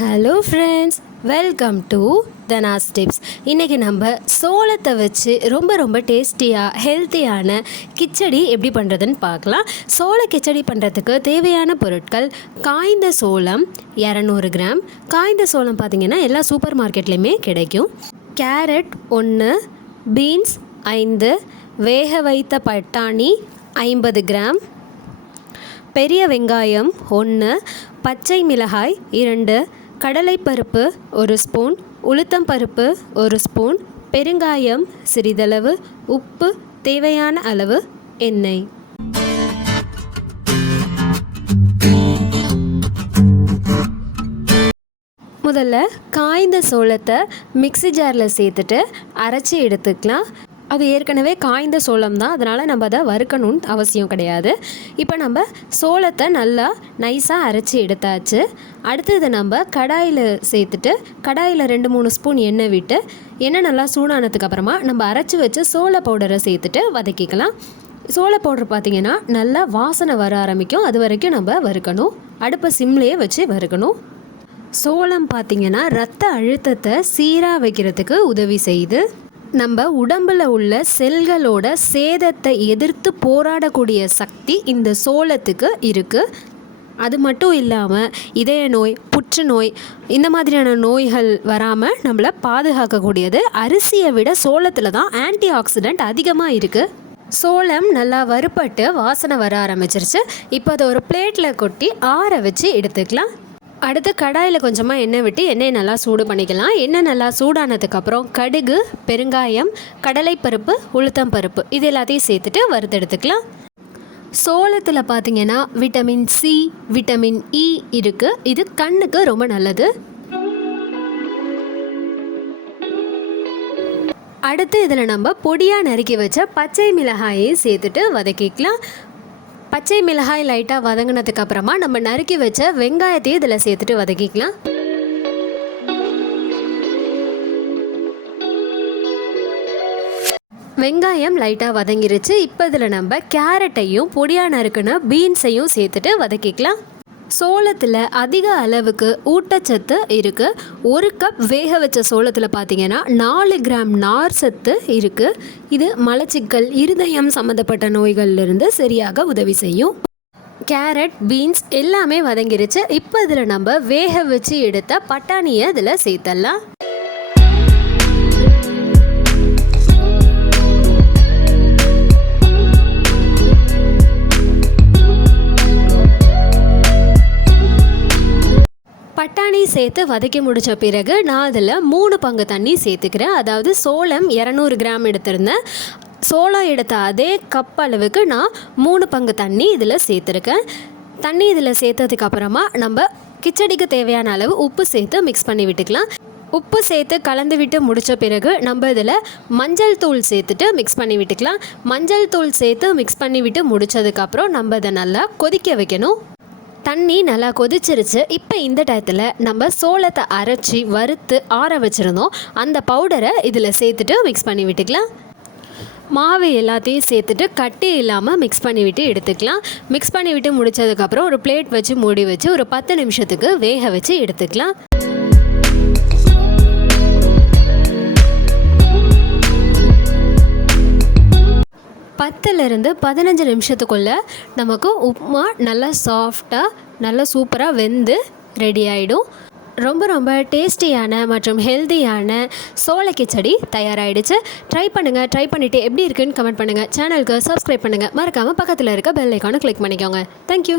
Hello friends welcome to Dhanas tips இன்றைக்கி நம்ம சோளத்தை வச்சு ரொம்ப ரொம்ப டேஸ்டியாக ஹெல்த்தியான கிச்சடி எப்படி பண்ணுறதுன்னு பார்க்கலாம். சோள கிச்சடி பண்ணுறதுக்கு தேவையான பொருட்கள் காய்ந்த சோளம் இரநூறு கிராம். காய்ந்த சோளம் பார்த்திங்கன்னா எல்லா சூப்பர் மார்க்கெட்லேயுமே கிடைக்கும். கேரட் ஒன்று பீன்ஸ் ஐந்து வேக வைத்த பட்டாணி ஐம்பது கிராம். பெரிய வெங்காயம் ஒன்று பச்சை மிளகாய் இரண்டு கடலைப்பருப்பு ஒரு ஸ்பூன் உளுத்தம்பருப்பு ஒரு ஸ்பூன் பெருங்காயம் சிறிதளவு உப்பு தேவையான அளவு எண்ணெய். முதல்ல காய்ந்த சோளத்தை மிக்ஸி ஜாரில் சேர்த்துட்டு அரைச்சி எடுத்துக்கலாம். அது ஏற்கனவே காய்ந்த சோளம் தான். அதனால் நம்ம அதை வறுக்கணும்னு அவசியம் கிடையாது. இப்போ நம்ம சோளத்தை நல்லா நைஸாக அரைச்சி எடுத்தாச்சு. அடுத்தது நம்ம கடாயில் சேர்த்துட்டு கடாயில் ரெண்டு மூணு ஸ்பூன் எண்ணெய் விட்டு எண்ணெய் நல்லா சூடானதுக்கு அப்புறமா நம்ம அரைச்சி வச்சு சோள பவுடரை சேர்த்துட்டு வதக்கிக்கலாம். சோள பவுடர் பார்த்திங்கன்னா நல்லா வாசனை வர ஆரம்பிக்கும். அது வரைக்கும் நம்ம வறுக்கணும். அடுப்பை சிம்லேயே வச்சு வறுக்கணும். சோளம் பார்த்திங்கன்னா ரத்த அழுத்தத்தை சீராக வைக்கிறதுக்கு உதவி செய்யுது. நம்ம உடம்பில் உள்ள செல்களோட சேதத்தை எதிர்த்து போராடக்கூடிய சக்தி இந்த சோளத்துக்கு இருக்குது அது மட்டும் இல்லாமல் இதய நோய் புற்றுநோய் இந்த மாதிரியான நோய்கள் வராமல் நம்மளை பாதுகாக்கக்கூடியது. அரிசியை விட சோளத்தில் தான் ஆன்டி ஆக்சிடெண்ட் அதிகமாக இருக்குது சோளம் நல்லா வறுபட்டு வாசனை வர ஆரம்பிச்சிருச்சு. இப்போ அதை ஒரு பிளேட்டில் கொட்டி ஆற வச்சு எடுத்துக்கலாம். அடுத்து கடாயில் கொஞ்சமாக எண்ணெய் விட்டு எண்ணெயை நல்லா சூடு பண்ணிக்கலாம். எண்ணெய் நல்லா சூடானதுக்கப்புறம் கடுகு பெருங்காயம் கடலைப்பருப்பு உளுத்தம் பருப்பு இது எல்லாத்தையும் சேர்த்துட்டு வறுத்தெடுத்துக்கலாம் சோளத்தில் பார்த்தீங்கன்னா vitamin C vitamin E e இருக்குது இது கண்ணுக்கு ரொம்ப நல்லது. அடுத்து இதில் நம்ம பொடியாக நறுக்கி வச்ச பச்சை மிளகாயை சேர்த்துட்டு வதக்கிக்கலாம். பச்சை மிளகாய் லைட்டாக வதங்கினதுக்கு அப்புறமா நம்ம நறுக்கி வச்ச வெங்காயத்தையும் இதில் சேர்த்துட்டு வதக்கிக்கலாம். வெங்காயம் லைட்டாக வதங்கிருச்சு. இப்போ இதில் நம்ம கேரட்டையும் பொடியாக நறுக்குன பீன்ஸையும் சேர்த்துட்டு வதக்கிக்கலாம். சோளத்தில் அதிக அளவுக்கு ஊட்டச்சத்து இருக்குது ஒரு கப் வேக வச்ச சோளத்தில் பார்த்தீங்கன்னா நாலு கிராம் நார் சத்து இருக்குது இது மலச்சிக்கல் இருதயம் சம்மந்தப்பட்ட நோய்கள்லேருந்து சரியாக உதவி செய்யும். கேரட் பீன்ஸ் எல்லாமே வதங்கிருச்சு. இப்போ இதில் நம்ம வேக வச்சு எடுத்த பட்டாணியை இதில் சேர்த்தலாம் பட்டாணி சேர்த்து வதக்கி முடித்த பிறகு நான் அதில் மூணு பங்கு தண்ணி சேர்த்துக்கிறேன். அதாவது சோளம் இரநூறு கிராம் எடுத்திருந்தேன். சோளம் எடுத்த அதே கப் அளவுக்கு நான் மூணு பங்கு தண்ணி இதில் சேர்த்துருக்கேன். தண்ணி இதில் சேர்த்ததுக்கு அப்புறமா நம்ம கிச்சடிக்கு தேவையான அளவு உப்பு சேர்த்து மிக்ஸ் பண்ணி விட்டுக்கலாம். உப்பு சேர்த்து கலந்து விட்டு முடித்த பிறகு நம்ம இதில் மஞ்சள் தூள் சேர்த்துட்டு மிக்ஸ் பண்ணி விட்டுக்கலாம். மஞ்சள் தூள் சேர்த்து மிக்ஸ் பண்ணி விட்டு முடித்ததுக்கப்புறம் நம்ம இதை நல்லா கொதிக்க வைக்கணும். தண்ணி நல்லா கொதிச்சிருச்சு. இப்போ இந்த டயத்தில் நம்ம சோளத்தை அரைச்சி வறுத்து ஆற வச்சுருந்தோம். அந்த பவுடரை இதில் சேர்த்துட்டு மிக்ஸ் பண்ணி விட்டுக்கலாம். மாவு எல்லாத்தையும் சேர்த்துட்டு கட்டி இல்லாமல் மிக்ஸ் பண்ணி விட்டு எடுத்துக்கலாம். மிக்ஸ் பண்ணி விட்டு முடித்ததுக்கப்புறம் ஒரு பிளேட் வச்சு மூடி வச்சு ஒரு பத்து நிமிஷத்துக்கு வேக வச்சு எடுத்துக்கலாம். பத்துலேருந்து பதினஞ்சு நிமிஷத்துக்குள்ளே நமக்கு உப்புமா நல்லா சாஃப்டாக நல்லா சூப்பராக வெந்து ரெடி ஆகிடும் ரொம்ப ரொம்ப டேஸ்டியான மற்றும் ஹெல்த்தியான சோளை கிச்சடி தயாராகிடுச்சு ட்ரை பண்ணுங்கள் ட்ரை பண்ணிவிட்டு எப்படி இருக்குன்னு கமெண்ட் பண்ணுங்கள் சேனலுக்கு சப்ஸ்கிரைப் பண்ணுங்கள் மறக்காமல் பக்கத்தில் இருக்க பெல் ஐக்கானை கிளிக் பண்ணிக்கோங்க. தேங்க்யூ